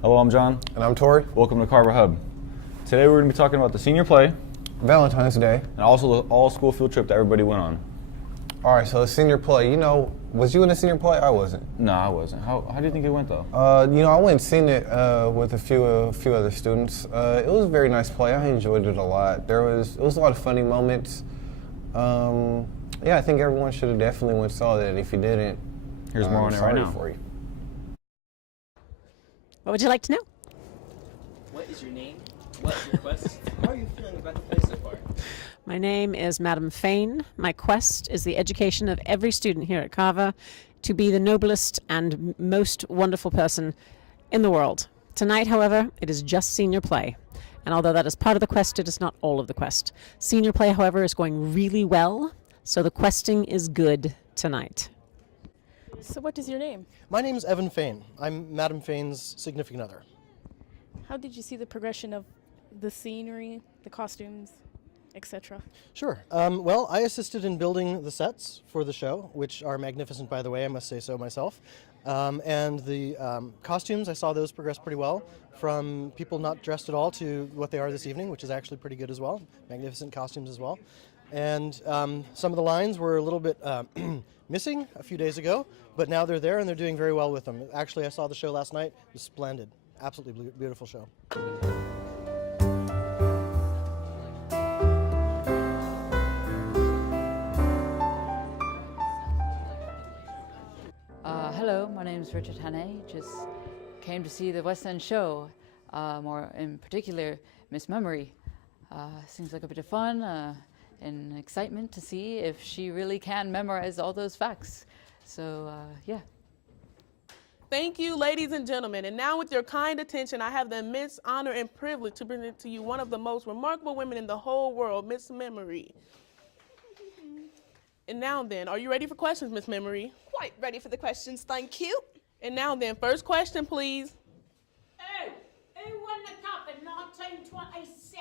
Hello, I'm John. And I'm Tori. Welcome to Carver Hub. Today we're going to be talking about the senior play Valentine's Day. and also the all-school field trip that everybody went on. All right, so the senior play, was you in the senior play? I wasn't. No, I wasn't. How do you think it went, though? I went and seen it with a few other students. It was a very nice play. I enjoyed it a lot. It was a lot of funny moments. I think everyone should have definitely went and saw that. If you didn't, Here's more on it right now. for you. What would you like to know? What is your name? What is your quest? How are you feeling about the play so far? My name is Madam Fain. My quest is the education of every student here at Carver to be the noblest and most wonderful person in the world. Tonight, however, it is just senior play. And although that is part of the quest, it is not all of the quest. Senior play, however, is going really well, so the questing is good tonight. So what is your name? My name is Evan Fain. I'm Madam Fain's significant other. How did you see the progression of the scenery, the costumes, etc.? Sure. Well, I assisted in building the sets for the show, which are magnificent, by the way, I must say so myself. And the costumes, I saw those progress pretty well, from people not dressed at all to what they are this evening, which is actually pretty good as well. Magnificent costumes as well. And some of the lines were a little bit missing a few days ago, but now they're there and they're doing very well with them. Actually, I saw the show last night. It was splendid. Absolutely beautiful show. Hello, my name is Richard Hannay. Just came to see the West End show, more in particular Miss Memory. Seems like a bit of fun and excitement to see if she really can memorize all those facts. So, yeah. Thank you, ladies and gentlemen. And now with your kind attention, I have the immense honor and privilege to present to you one of the most remarkable women in the whole world, Miss Memory. And now then, are you ready for questions, Miss Memory? Quite ready for the questions, thank you. And now then, first question, please. Oh, who won the cup in 1926?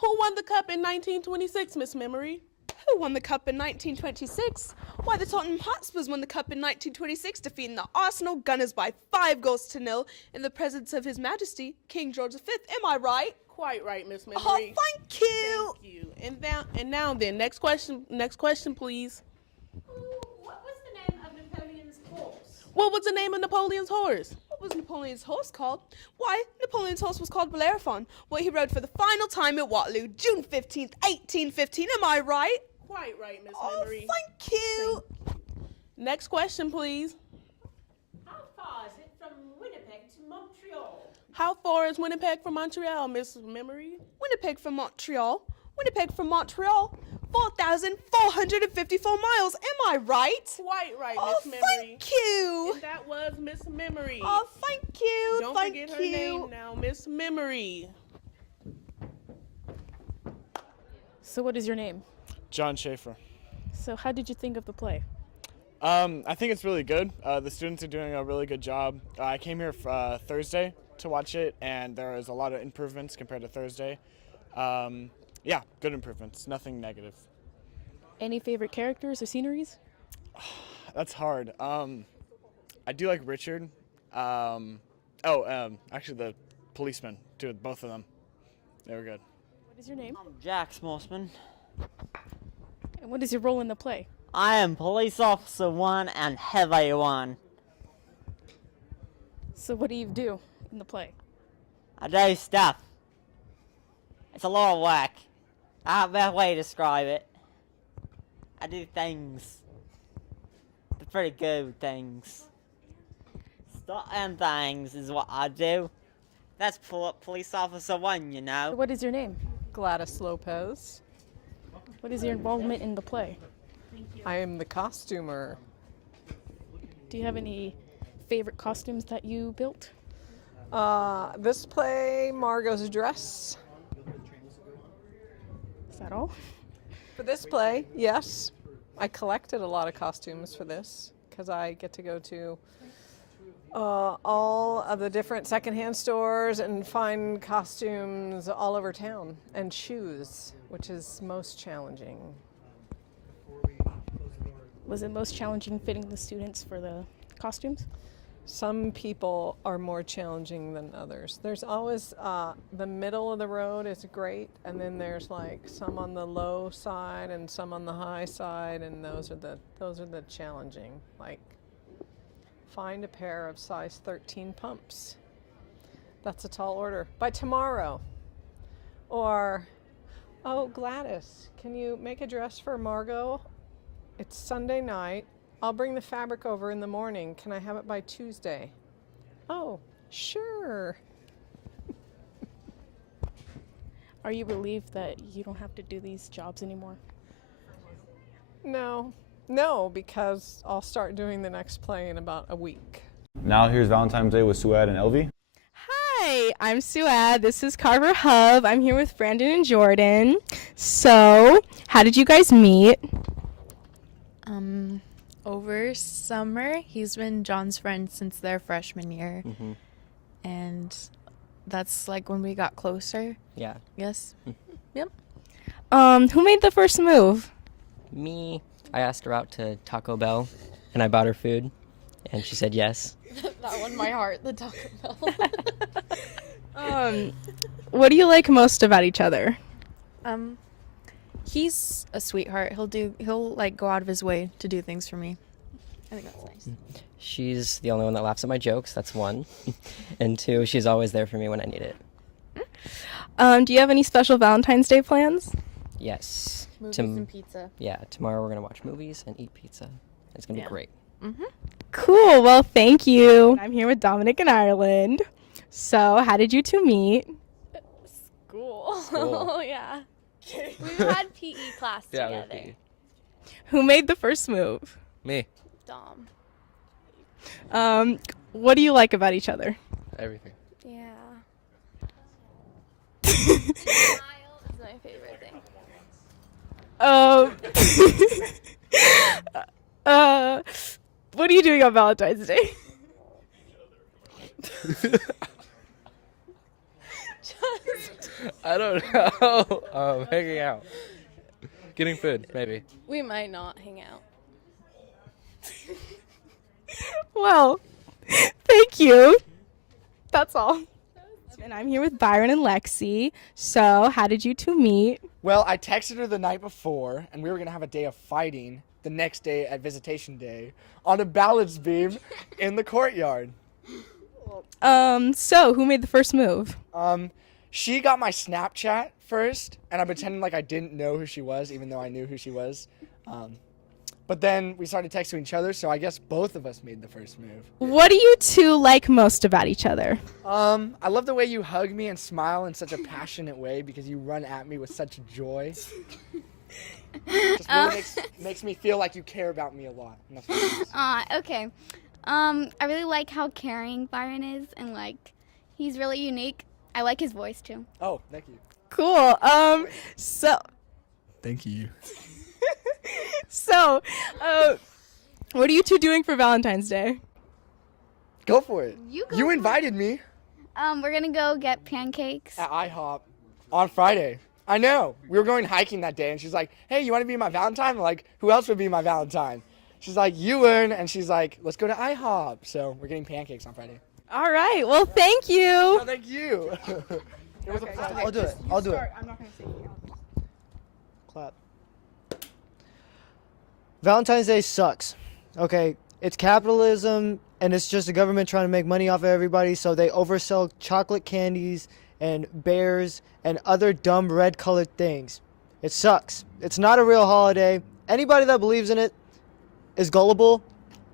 Who won the cup in 1926, Miss Memory? Who won the cup in 1926? Why, the Tottenham Hotspurs won the cup in 1926, defeating the Arsenal Gunners by 5-0 in the presence of His Majesty, King George V. Am I right? Quite right, Miss Memory. Oh, thank you. Thank you. And now then, next question, please. What was the name of Napoleon's horse? What was the name of Napoleon's horse? What was Napoleon's horse called? Why, Napoleon's horse was called Bellerophon, what he rode for the final time at Waterloo, June 15th, 1815. Am I right? Quite right, Miss Oh, Memory. thank you. Next question, please. How far is it from Winnipeg to Montreal? How far is Winnipeg from Montreal, Miss Memory? Winnipeg from Montreal, 4,454 miles. Am I right? Quite right, Oh, Miss Memory. thank you. And that was Miss Memory. Oh, thank you. Don't thank forget you. her name now, Miss Memory. So what is your name? John Schaefer. So how did you think of the play? I think it's really good. The students are doing a really good job. I came here Thursday to watch it, and there is a lot of improvements compared to Thursday. Yeah, good improvements, nothing negative. Any favorite characters or sceneries? That's hard. I do like Richard. Actually the policeman, too, both of them. They were good. What is your name? I'm Jack Smorsman. And what is your role in the play? I am Police Officer 1 and Heavy 1. So what do you do in the play? I do stuff. It's a lot of work. I have a better way to describe it. I do things. They're pretty good things. Stuff and things is what I do. That's Police Officer 1, you know. So what is your name? Gladys Lopez. What is your involvement in the play? I am the costumer. Do you have any favorite costumes that you built? This play, Margot's dress. Is that all? For this play, yes. I collected a lot of costumes for this because I get to go to all of the different secondhand stores and find costumes all over town, and shoes, which is most challenging. Was it most challenging fitting the students for the costumes? Some people are more challenging than others. There's always the middle of the road is great, and then there's like some on the low side and some on the high side, and those are the challenging. Like, find a pair of size 13 pumps. That's a tall order. By tomorrow. Or, oh, Gladys, can you make a dress for Margot? It's Sunday night. I'll bring the fabric over in the morning. Can I have it by Tuesday? Oh, sure. Are you relieved that you don't have to do these jobs anymore? No, because I'll start doing the next play in about a week. Now here's Valentine's Day with Suad and Elvie. Hi, I'm Suad. This is Carver Hub. I'm here with Brandon and Jordan. So, how did you guys meet? Over summer. He's been John's friend since their freshman year. And that's like when we got closer. Yeah. Yes. Yep. Who made the first move? Me. I asked her out to Taco Bell, and I bought her food, and she said yes. That won my heart, the Taco Bell. What do you like most about each other? He's a sweetheart. He'll like go out of his way to do things for me. I think that's nice. She's the only one that laughs at my jokes, that's one. And two, she's always there for me when I need it. Do you have any special Valentine's Day plans? Yes. Movies and pizza. Yeah, tomorrow we're going to watch movies and eat pizza. It's going to be great. Cool. Well, thank you. I'm here with Dominic and Ireland. So, how did you two meet? School. School. Yeah. We had PE class Yeah, we together. have PE. Who made the first move? Me. Dom. What do you like about each other? Everything. Yeah. Smile is my favorite thing. What are you doing on Valentine's Day? I don't know. Hanging out. Getting food, maybe. We might not hang out. Well, thank you. That's all. And I'm here with Byron and Lexi. So, how did you two meet? Well, I texted her the night before, and we were going to have a day of fighting the next day at Visitation Day on a balance beam in the courtyard. So, who made the first move? She got my Snapchat first, and I pretended like I didn't know who she was, even though I knew who she was. But then we started texting each other, so I guess both of us made the first move. What do you two like most about each other? I love the way you hug me and smile in such a passionate way because you run at me with such joy. Just really makes me feel like you care about me a lot. And that's what it is. Okay. I really like how caring Byron is, and like he's really unique. I like his voice too. Oh, thank you. Cool. So Thank you. So, what are you two doing for Valentine's Day? Go for it. You go You for invited me We're gonna go get pancakes. at IHOP on Friday. I know. We were going hiking that day, and she's like, hey, you want to be my Valentine? I'm like, who else would be my Valentine? She's like, you would. And she's like, let's go to IHOP. So we're getting pancakes on Friday. All right. Well, thank you. Oh, thank you. It was a pleasure. I'll do it. I'll do it. I'm not going to say anything. Clap. Valentine's Day sucks. Okay, it's capitalism and it's just the government trying to make money off of everybody, so they oversell chocolate candies and bears and other dumb red colored things. It sucks. It's not a real holiday. Anybody that believes in it is gullible.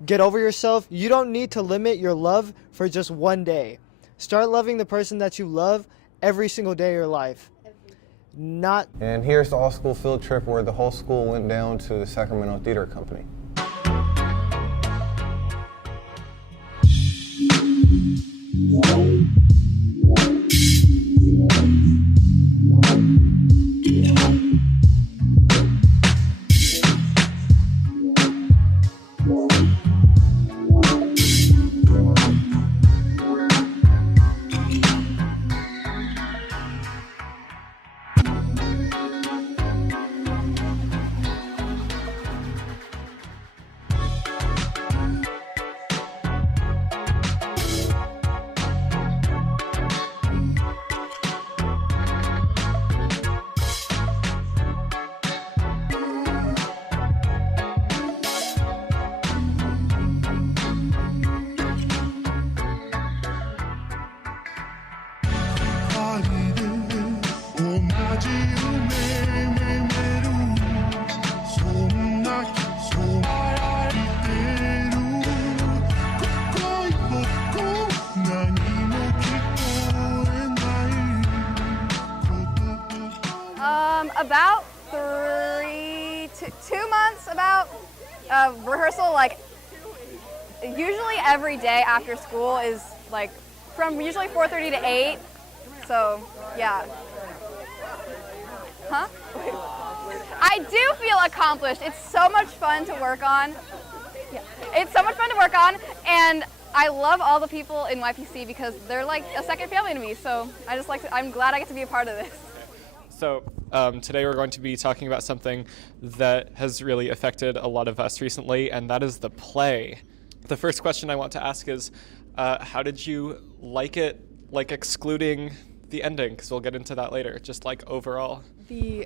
Get over yourself. You don't need to limit your love for just one day. Start loving the person that you love every single day of your life. Not. And here's the all-school field trip where the whole school went down to the Sacramento Theater Company. about 2 months about rehearsal. Like usually every day after school is like from usually 4:30 to 8. So yeah. Huh? I do feel accomplished. It's so much fun to work on. Yeah. It's so much fun to work on, and I love all the people in YPC because they're like a second family to me. So I'm glad I get to be a part of this. So today we're going to be talking about something that has really affected a lot of us recently, and that is the play. The first question I want to ask is, how did you like it, like excluding the ending? Because we'll get into that later, just like overall. The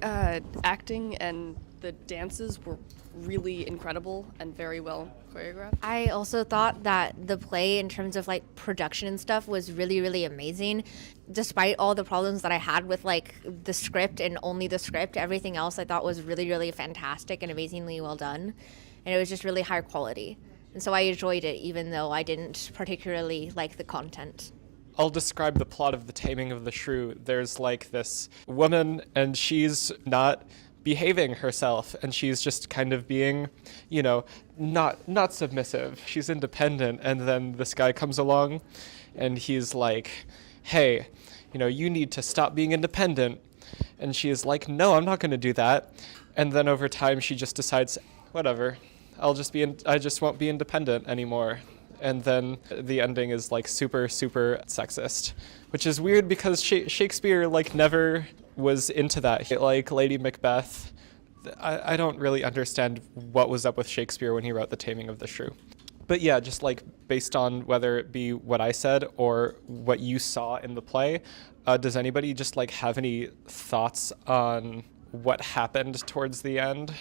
acting and the dances were really incredible and very well choreographed. I also thought that the play, in terms of like production and stuff, was really, really amazing. Despite all the problems that I had with like the script and only the script, everything else I thought was really, really fantastic and amazingly well done. And it was just really high quality. And so I enjoyed it, even though I didn't particularly like the content. I'll describe the plot of The Taming of the Shrew. There's like this woman, and she's not behaving herself, and she's just kind of being, you know, not submissive. She's independent, and then this guy comes along, and he's like, hey, you know, you need to stop being independent. And she's like, no, I'm not going to do that. And then over time, she just decides, whatever, I just won't be independent anymore. And then the ending is like super, super sexist, which is weird because Shakespeare like never was into that. Like Lady Macbeth, I don't really understand what was up with Shakespeare when he wrote The Taming of the Shrew. But yeah, just like based on whether it be what I said or what you saw in the play, does anybody just like have any thoughts on what happened towards the end?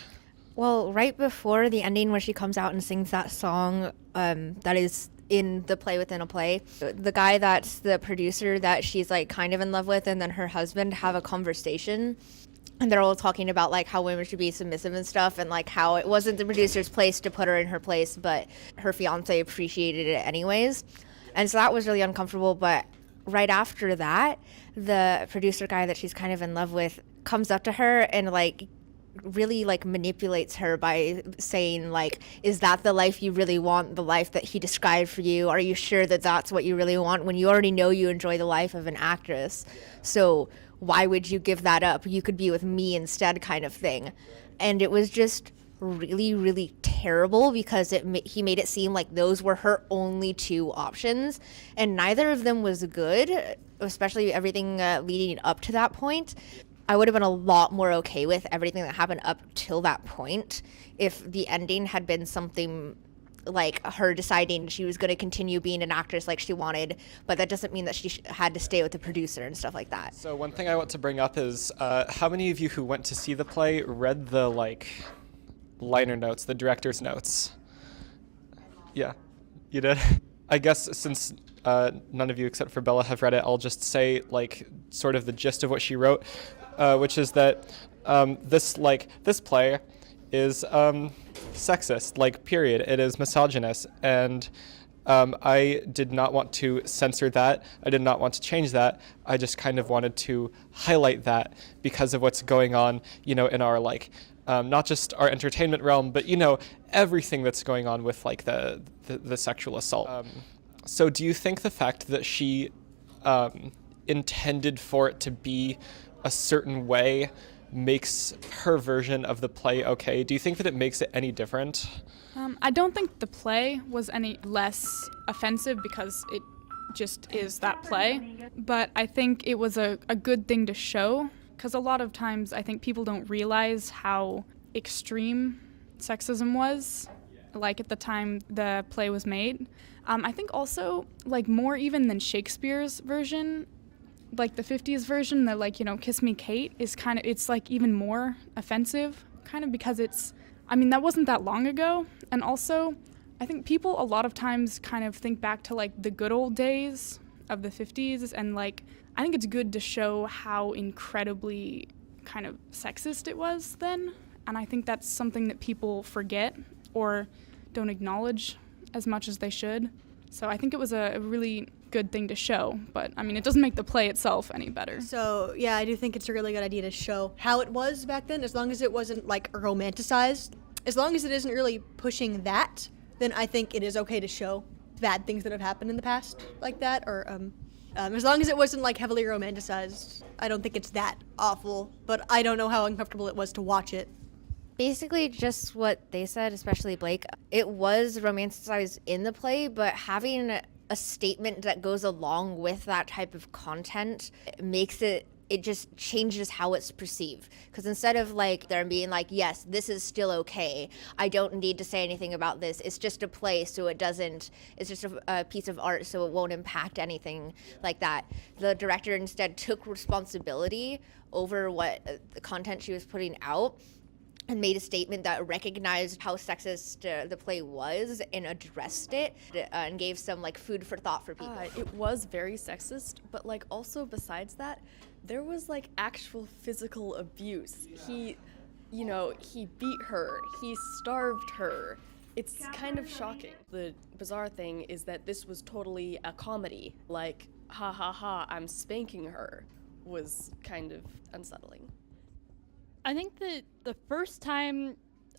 Well, right before the ending where she comes out and sings that song that is in the play within a play, the guy that's the producer that she's like kind of in love with and then her husband have a conversation, and they're all talking about like how women should be submissive and stuff, and like how it wasn't the producer's place to put her in her place, but her fiance appreciated it anyways. And so that was really uncomfortable. But right after that, the producer guy that she's kind of in love with comes up to her and like really like manipulates her by saying like, is that the life you really want, the life that he described for you? Are you sure that that's what you really want, when you already know you enjoy the life of an actress? So why would you give that up? You could be with me instead, kind of thing. And it was just really, really terrible because he made it seem like those were her only two options, and neither of them was good, especially everything leading up to that point. I would have been a lot more okay with everything that happened up till that point if the ending had been something like her deciding she was going to continue being an actress like she wanted, but that doesn't mean that she had to stay with the producer and stuff like that. So one thing I want to bring up is how many of you who went to see the play read the like liner notes, the director's notes? Yeah, you did? I guess since none of you except for Bella have read it, I'll just say like sort of the gist of what she wrote, which is that this play is sexist, like period. It is misogynist, and I did not want to censor that. I did not want to change that. I just kind of wanted to highlight that because of what's going on, you know, in our like not just our entertainment realm, but you know, everything that's going on with like the sexual assault. So do you think the fact that she intended for it to be a certain way makes her version of the play okay? Do you think that it makes it any different? I don't think the play was any less offensive because it just is that play, but I think it was a good thing to show, because a lot of times I think people don't realize how extreme sexism was, like at the time the play was made. I think also, like, more even than Shakespeare's version, like the 50s version, the like, you know, Kiss Me Kate is kind of, it's like even more offensive, kind of, because it's, I mean, that wasn't that long ago. And also, I think people a lot of times kind of think back to like the good old days of the 50s, and like, I think it's good to show how incredibly kind of sexist it was then. And I think that's something that people forget or don't acknowledge as much as they should. So I think it was a really good thing to show. But I mean, it doesn't make the play itself any better. So yeah, I do think it's a really good idea to show how it was back then, as long as it wasn't like romanticized. As long as it isn't really pushing that, then I think it is okay to show bad things that have happened in the past like that, or as long as it wasn't like heavily romanticized. I don't think it's that awful, but I don't know how uncomfortable it was to watch it. Basically just what they said, especially Blake. It was romanticized in the play, but having a statement that goes along with that type of content makes it just changes how it's perceived. Because instead of like there being like, yes, this is still okay, I don't need to say anything about this, it's just a play, so it doesn't, it's just a piece of art, so it won't impact anything like that. The director instead took responsibility over what the content she was putting out and made a statement that recognized how sexist the play was and addressed it and gave some like food for thought for people. It was very sexist, but like also besides that, there was like actual physical abuse. He beat her, he starved her. It's kind of shocking. The bizarre thing is that this was totally a comedy. Like, ha ha ha, I'm spanking her was kind of unsettling. I think that the first time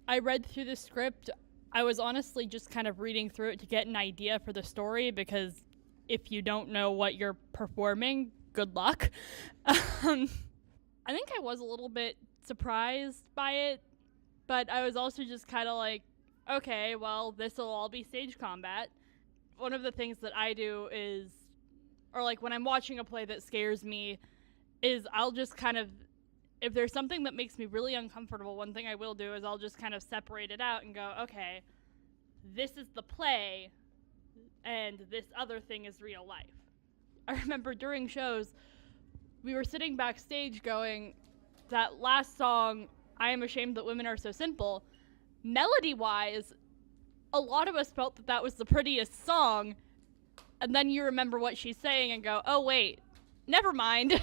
I read through the script, I was honestly just kind of reading through it to get an idea for the story, because if you don't know what you're performing, good luck. I think I was a little bit surprised by it, but I was also just kind of like, okay, well, this will all be stage combat. One of the things that I do is, or like when I'm watching a play that scares me, is I'll just kind of, if there's something that makes me really uncomfortable, one thing I will do is I'll just kind of separate it out and go, okay, this is the play, and this other thing is real life. I remember during shows, we were sitting backstage going, that last song, I Am Ashamed That Women Are So Simple, melody-wise, a lot of us felt that that was the prettiest song, and then you remember what she's saying and go, oh wait, never mind.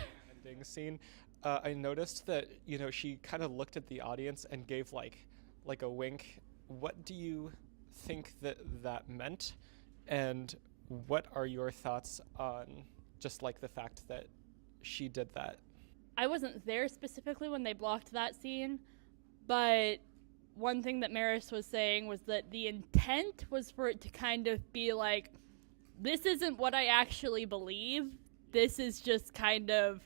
Ending scene. I noticed that, she kind of looked at the audience and gave like a wink. What do you think that meant? And what are your thoughts on just like the fact that she did that? I wasn't there specifically when they blocked that scene, but one thing that Maris was saying was that the intent was for it to kind of be like, this isn't what I actually believe. This is just kind of,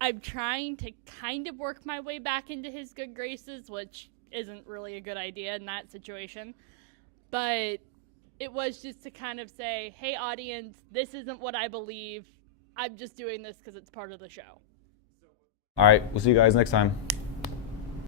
I'm trying to kind of work my way back into his good graces, which isn't really a good idea in that situation. But it was just to kind of say, hey, audience, this isn't what I believe. I'm just doing this because it's part of the show. All right, we'll see you guys next time.